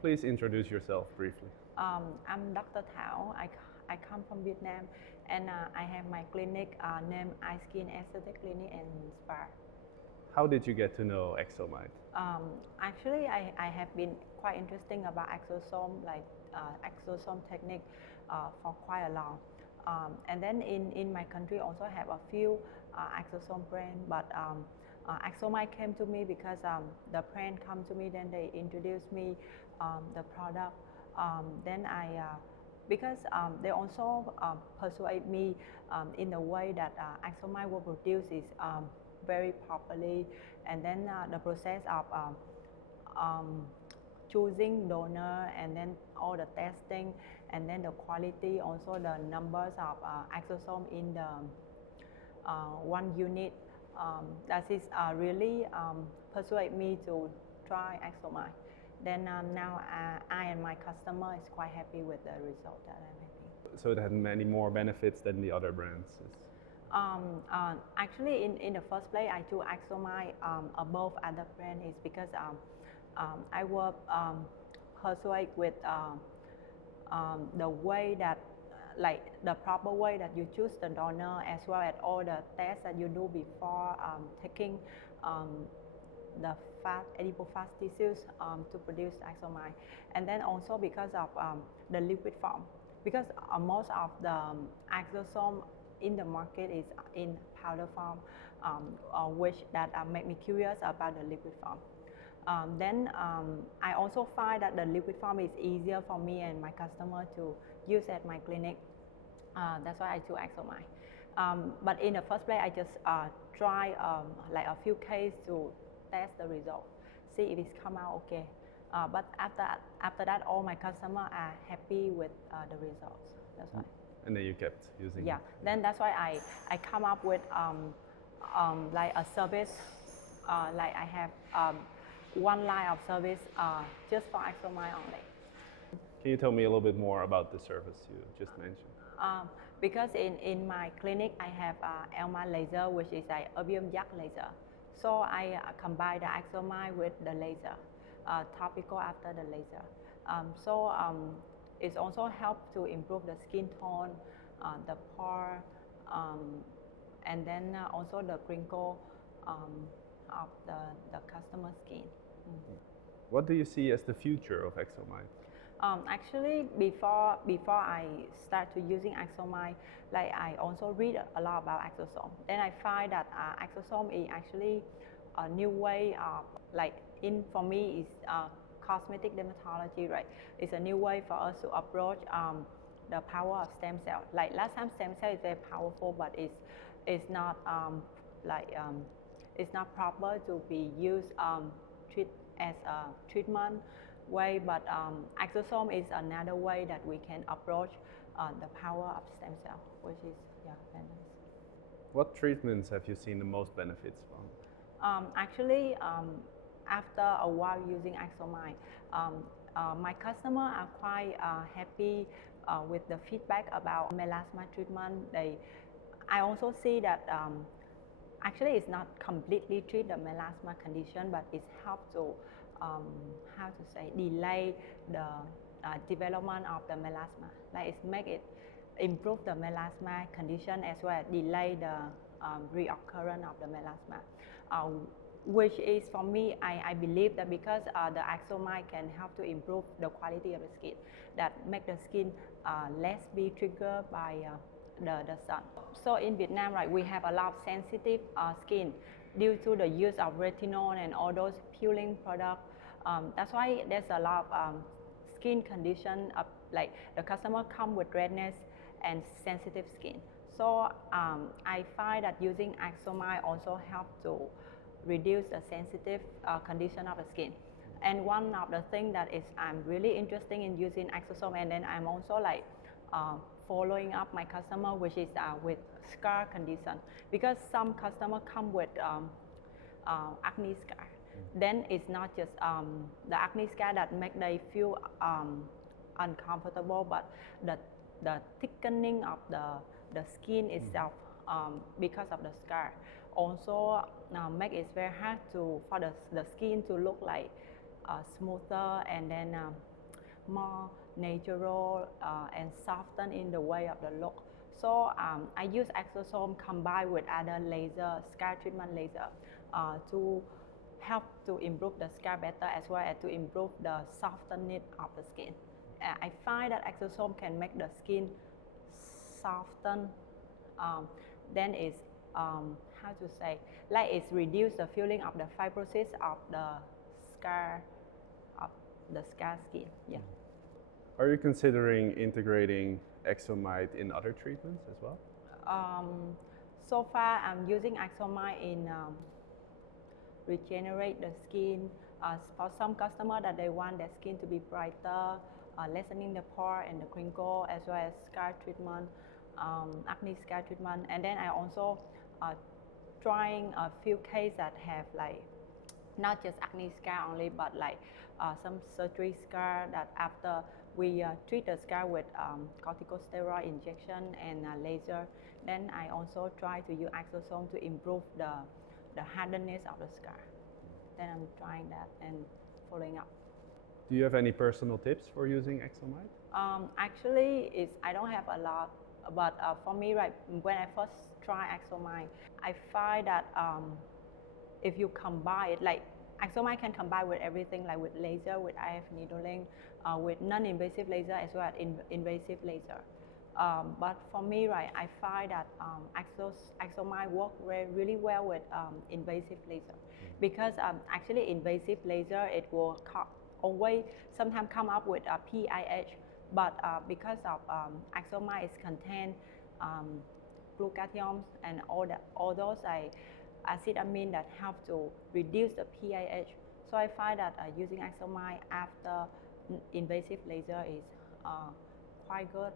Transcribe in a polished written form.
Please introduce yourself briefly. I'm Dr. Thảo. I come from Vietnam, and I have my clinic named iSkin Aesthetic Clinic and Spa. How did you get to know Exomite? Actually, I have been quite interesting about exosome, like exosome technique, for quite a long. And then in my country also have a few exosome brand, but Exomite came to me because the brand come to me, then they introduced me the product. Then because they also persuade me in the way that Exomite will produce is very properly, and then the process of choosing donor and then all the testing and then the quality, also the numbers of exosome in the one unit, that is really persuade me to try Exomite. Then now I and my customer is quite happy with the result that I'm having. So it had many more benefits than the other brands. Actually, in the first place, I choose Exomite above other brand is because I will persuade with the way that, like the proper way that you choose the donor, as well as all the tests that you do before taking the fat, adipose tissues to produce Exomite. And then also because of the liquid form, because most of the exosome in the market is in powder form, which that make me curious about the liquid form. Then I also find that the liquid form is easier for me and my customer to use at my clinic. That's why I choose Exomite. But in the first place, I just try like a few cases to test the result, see if it's come out okay. But after that, all my customers are happy with the results. That's why. And then you kept using Yeah. it. Then that's why I come up with like a service, like I have one line of service just for Exomite only. Can you tell me a little bit more about the service you just mentioned? Because in my clinic I have Elma laser, which is like erbium yak laser. So I combine the Exomite with the laser, topical after the laser. It also helps to improve the skin tone, the pore, and then also the crinkle of the customer skin. What do you see as the future of Exomite? Actually, before I start to using Exomite, like I also read a lot about exosome. Then I find that exosome is actually a new way of, like for me is cosmetic dermatology, right? It's a new way for us to approach the power of stem cell. Like last time, stem cell is very powerful, but it's not it's not proper to be used treat as a treatment way, but exosome is another way that we can approach the power of stem cell, which is very nice. What treatments have you seen the most benefits from? Actually, after a while using Exomite, my customers are quite happy with the feedback about melasma treatment. I also see that actually it's not completely treat the melasma condition, but it helps to how to say, delay the development of the melasma. Like it make it improve the melasma condition as well as delay the reoccurrence of the melasma. Which is for me, I believe that because the Exomite can help to improve the quality of the skin, that make the skin less be triggered by the sun. So in Vietnam, right, we have a lot of sensitive skin due to the use of retinol and all those peeling products. That's why there's a lot of skin condition of, like the customer come with redness and sensitive skin. So I find that using Exomite also helps to reduce the sensitive condition of the skin. And one of the things that is I'm really interested in using exosome, and then I'm also like following up my customer, which is with scar condition, because some customer come with acne scar. Then it's not just the acne scar that make they feel uncomfortable, but the thickening of the skin itself because of the scar also make it very hard for the skin to look like smoother and then more natural and soften in the way of the look. So I use exosome combined with other laser, scar treatment laser, to help to improve the scar better as well as to improve the softness of the skin. I find that exosome can make the skin soften. Then it's how to say, like it's reduce the feeling of the fibrosis of the scar skin. Yeah. Are you considering integrating Exomite in other treatments as well? So far, I'm using Axomite in regenerate the skin. For some customer that they want their skin to be brighter, lessening the pore and the crinkle, as well as scar treatment, acne scar treatment. And then I also trying a few cases that have like not just acne scar only, but like some surgery scar that after we treat the scar with corticosteroid injection and laser, then I also try to use exosome to improve the hardness of the scar. Then I'm trying that and following up. Do you have any personal tips for using Exomite? Actually, I don't have a lot, but for me, right, when I first try Axomite, I find that if you combine it, like Axomite can combine with everything, like with laser, with IF needling, with non-invasive laser as well as invasive laser. But for me, right, I find that Axomite work really well with invasive laser, because actually invasive laser, it will always sometimes come up with a PIH, but because of Axomite is contain glutathione and all those acid amine that help to reduce the PIH. So I find that using Axomite after invasive laser is quite good.